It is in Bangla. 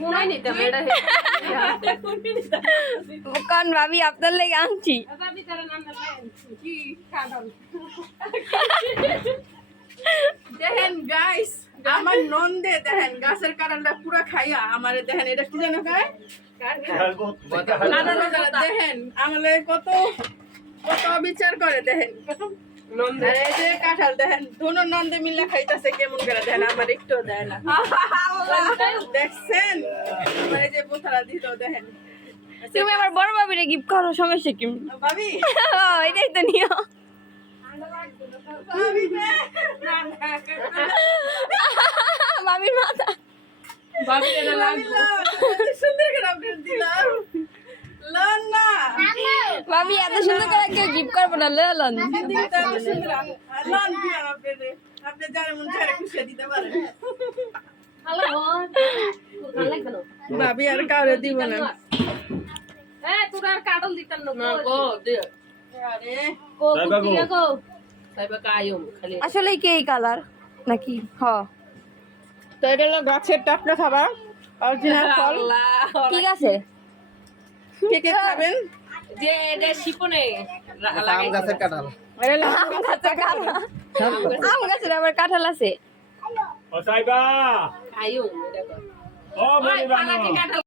কোনাই নিতে মেয়েটা কোন ভাবি আপনার লেগে আনছি ভাবি তারা নান্না কি কাঁঠাল দেখেন গাইস আমার নন্দে দেখেন গাছের কাঁঠালটা পুরো খাইয়া আমারে দেখেন এটা কি জানো খায় দেখেন আমাদের কত কত বিচার করে দেখেন নন্দে এই যে কাঁঠাল দেখেন দুনো নন্দে মিলে খাইতাছে কেমন করে দেখেন আমার একটু দেয় না দেখছেন আমার এই যে বোতলা দিত দেখেন তুমি আমার বড় ভাবিরে গিফট করো সমস্যা কি ভাবি এটাই তো নিও ভাবি ভাবির মাথা ভাবি এটা লাগবে সুন্দর করে আপডেট দিলাম লন না ভাবি এত সুন্দর করে কেউ গিফট করবো না লন দিতে এত সুন্দর লন দিলাম আপডেট আপনি যারা মন চায় খুশি দিতে পারেন ভাবি আর কাউরে দিব না তোর আর কাটল দিতাম না গো দে আরে কো কুটিয়া কো সাইবা কায়ম খালি আসলে কি এই কালার নাকি হ তো এটা হলো গাছের টাটকা খাবার অরিজিনাল ফল ঠিক আছে কে কে খাবেন যে এটা শিপনে আম গাছের কাঁঠাল আরে লা আম গাছের কাঁঠাল আম গাছের আবার কাঁঠাল আছে ও সাইবা কায়ম এটা ও বলি বানো কাঁঠাল